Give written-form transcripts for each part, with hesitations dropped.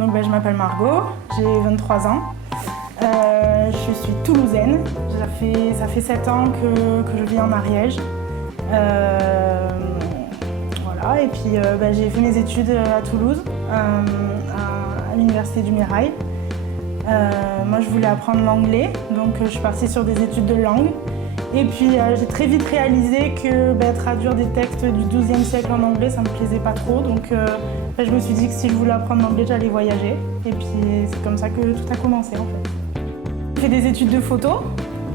Donc je m'appelle Margot, j'ai 23 ans. Je suis toulousaine. Ça fait 7 ans que je vis en Ariège. Voilà. Et puis j'ai fait mes études à Toulouse, à l'université du Mirail. Moi je voulais apprendre l'anglais, donc je suis partie sur des études de langue. Et puis j'ai très vite réalisé que traduire des textes du XIIe siècle en anglais, ça me plaisait pas trop. Donc je me suis dit que si je voulais apprendre l'anglais, j'allais voyager. Et puis c'est comme ça que tout a commencé en fait. J'ai fait des études de photo,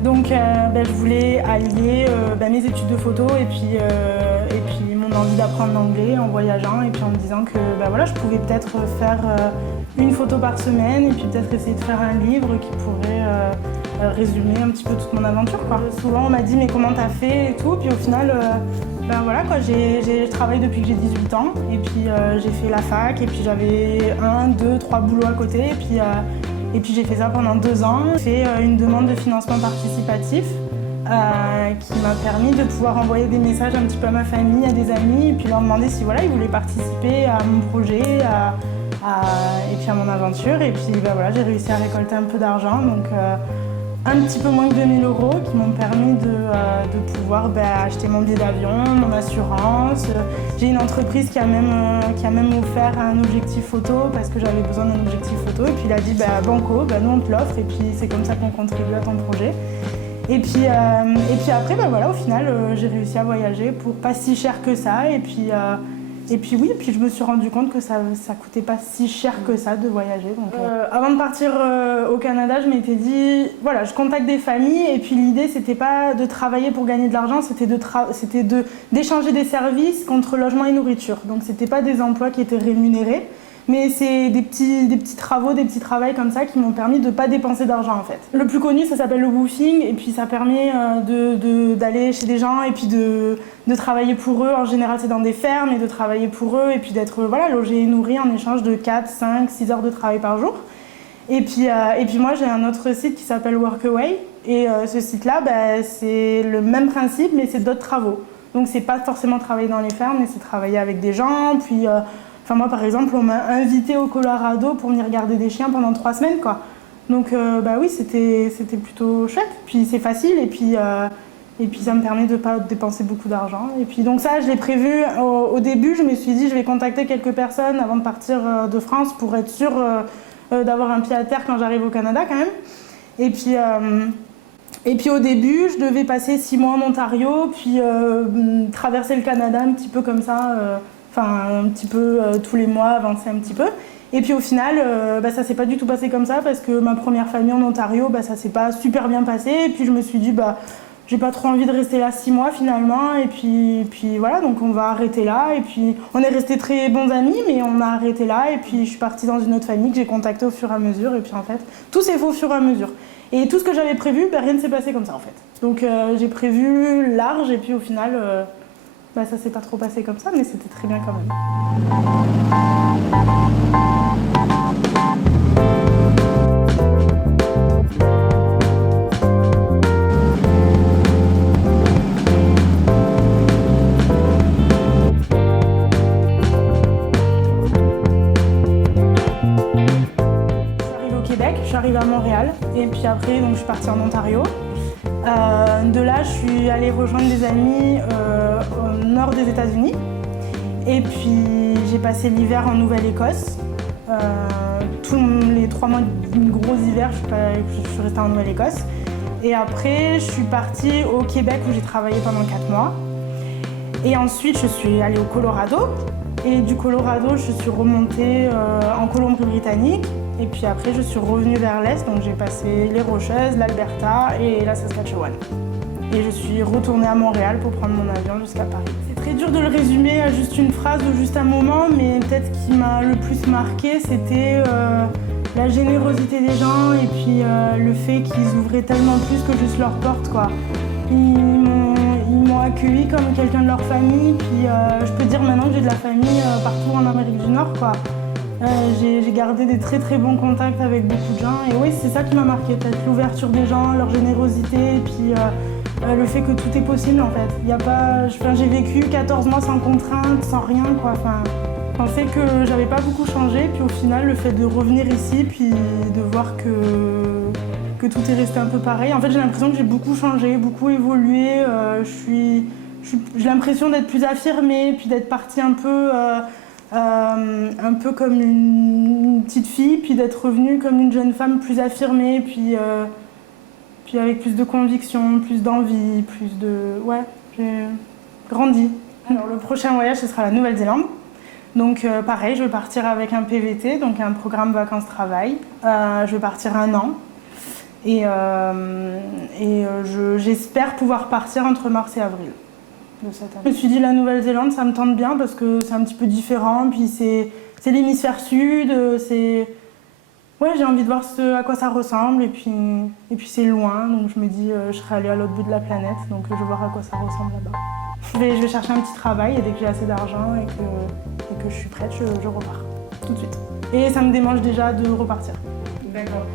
donc je voulais allier mes études de photo et puis mon envie d'apprendre l'anglais en voyageant et puis en me disant que je pouvais peut-être faire une photo par semaine et puis peut-être essayer de faire un livre qui pourrait résumer un petit peu toute mon aventure, quoi. Souvent on m'a dit mais comment t'as fait et tout, puis au final je travaille depuis que j'ai 18 ans et puis j'ai fait la fac et puis j'avais 1, 2, 3 boulots à côté et puis j'ai fait ça pendant 2 ans. J'ai fait une demande de financement participatif qui m'a permis de pouvoir envoyer des messages un petit peu à ma famille, à des amis et puis leur demander si ils voulaient participer à mon projet et puis à mon aventure. Et puis j'ai réussi à récolter un peu d'argent, donc un petit peu moins que 2 000 € qui m'ont permis de pouvoir acheter mon billet d'avion, mon assurance. J'ai une entreprise qui a même offert un objectif photo parce que j'avais besoin d'un objectif photo. Et puis il a dit banco, nous on te l'offre et puis c'est comme ça qu'on contribue à ton projet. Et puis après, au final, j'ai réussi à voyager pour pas si cher que ça. Et puis je me suis rendu compte que ça coûtait pas si cher que ça de voyager. Donc, avant de partir au Canada, je m'étais dit, je contacte des familles et puis l'idée c'était pas de travailler pour gagner de l'argent, c'était d'échanger des services contre logement et nourriture. Donc c'était pas des emplois qui étaient rémunérés, mais c'est des petits travaux, des petits travails comme ça qui m'ont permis de pas dépenser d'argent en fait. Le plus connu, ça s'appelle le woofing et puis ça permet d'aller chez des gens et puis de travailler pour eux. En général, c'est dans des fermes et de travailler pour eux et puis d'être logé et nourri en échange de 4, 5, 6 heures de travail par jour. Et puis moi, j'ai un autre site qui s'appelle Workaway et ce site-là, c'est le même principe mais c'est d'autres travaux. Donc c'est pas forcément travailler dans les fermes, mais c'est travailler avec des gens. Puis moi, par exemple, on m'a invité au Colorado pour venir garder des chiens pendant 3 semaines, quoi. Donc, oui, c'était plutôt chouette. Puis c'est facile et puis ça me permet de ne pas dépenser beaucoup d'argent. Et puis donc ça, je l'ai prévu au début. Je me suis dit, je vais contacter quelques personnes avant de partir de France pour être sûre d'avoir un pied à terre quand j'arrive au Canada, quand même. Et puis au début, je devais passer 6 mois en Ontario, puis traverser le Canada un petit peu comme ça. Un petit peu tous les mois, avancer un petit peu. Et puis au final, ça s'est pas du tout passé comme ça parce que ma première famille en Ontario, ça s'est pas super bien passé. Et puis je me suis dit, j'ai pas trop envie de rester là 6 mois finalement. Et puis voilà, donc on va arrêter là. Et puis on est restés très bons amis, mais on a arrêté là. Et puis je suis partie dans une autre famille que j'ai contactée au fur et à mesure. Et puis en fait, tout s'est fait au fur et à mesure. Et tout ce que j'avais prévu, rien ne s'est passé comme ça en fait. Donc j'ai prévu large et puis au final... ça s'est pas trop passé comme ça, mais c'était très bien quand même. Je suis arrivée au Québec, je suis arrivée à Montréal, et puis après donc, je suis partie en Ontario. De là, je suis allée rejoindre des amis au nord des États-Unis. Et puis, j'ai passé l'hiver en Nouvelle-Écosse. Tous les 3 mois du gros hiver, je suis restée en Nouvelle-Écosse. Et après, je suis partie au Québec où j'ai travaillé pendant 4 mois. Et ensuite, je suis allée au Colorado. Et du Colorado, je suis remontée en Colombie-Britannique. Et puis après, je suis revenue vers l'Est, donc j'ai passé les Rocheuses, l'Alberta et la Saskatchewan. Et je suis retournée à Montréal pour prendre mon avion jusqu'à Paris. C'est très dur de le résumer à juste une phrase ou juste un moment, mais peut-être ce qui m'a le plus marqué, c'était la générosité des gens et puis le fait qu'ils ouvraient tellement plus que juste leurs portes, quoi. Ils m'ont accueilli comme quelqu'un de leur famille, puis je peux dire maintenant que j'ai de la famille partout en Amérique du Nord, quoi. J'ai gardé des très très bons contacts avec beaucoup de gens et oui, c'est ça qui m'a marqué, peut-être l'ouverture des gens, leur générosité et puis le fait que tout est possible en fait. J'ai vécu 14 mois sans contrainte, sans rien quoi. Je pensais que j'avais pas beaucoup changé, puis au final, le fait de revenir ici, puis de voir que tout est resté un peu pareil. En fait, j'ai l'impression que j'ai beaucoup changé, beaucoup évolué. J'ai l'impression d'être plus affirmée, puis d'être partie un peu comme une petite fille, puis d'être revenue comme une jeune femme plus affirmée, puis avec plus de conviction, plus d'envie, plus de... Ouais, j'ai grandi. Alors le prochain voyage, ce sera la Nouvelle-Zélande. Donc pareil, je vais partir avec un PVT, donc un programme vacances-travail. Je vais partir 1 an. J'espère pouvoir partir entre mars et avril de cette année. Je me suis dit la Nouvelle-Zélande, ça me tente bien parce que c'est un petit peu différent, puis c'est l'hémisphère sud, ouais, j'ai envie de voir à quoi ça ressemble, et puis c'est loin, donc je me dis je serai allée à l'autre bout de la planète, donc je vais voir à quoi ça ressemble là-bas. Je vais chercher un petit travail et dès que j'ai assez d'argent et que je suis prête, je repars tout de suite. Et ça me démange déjà de repartir. D'accord.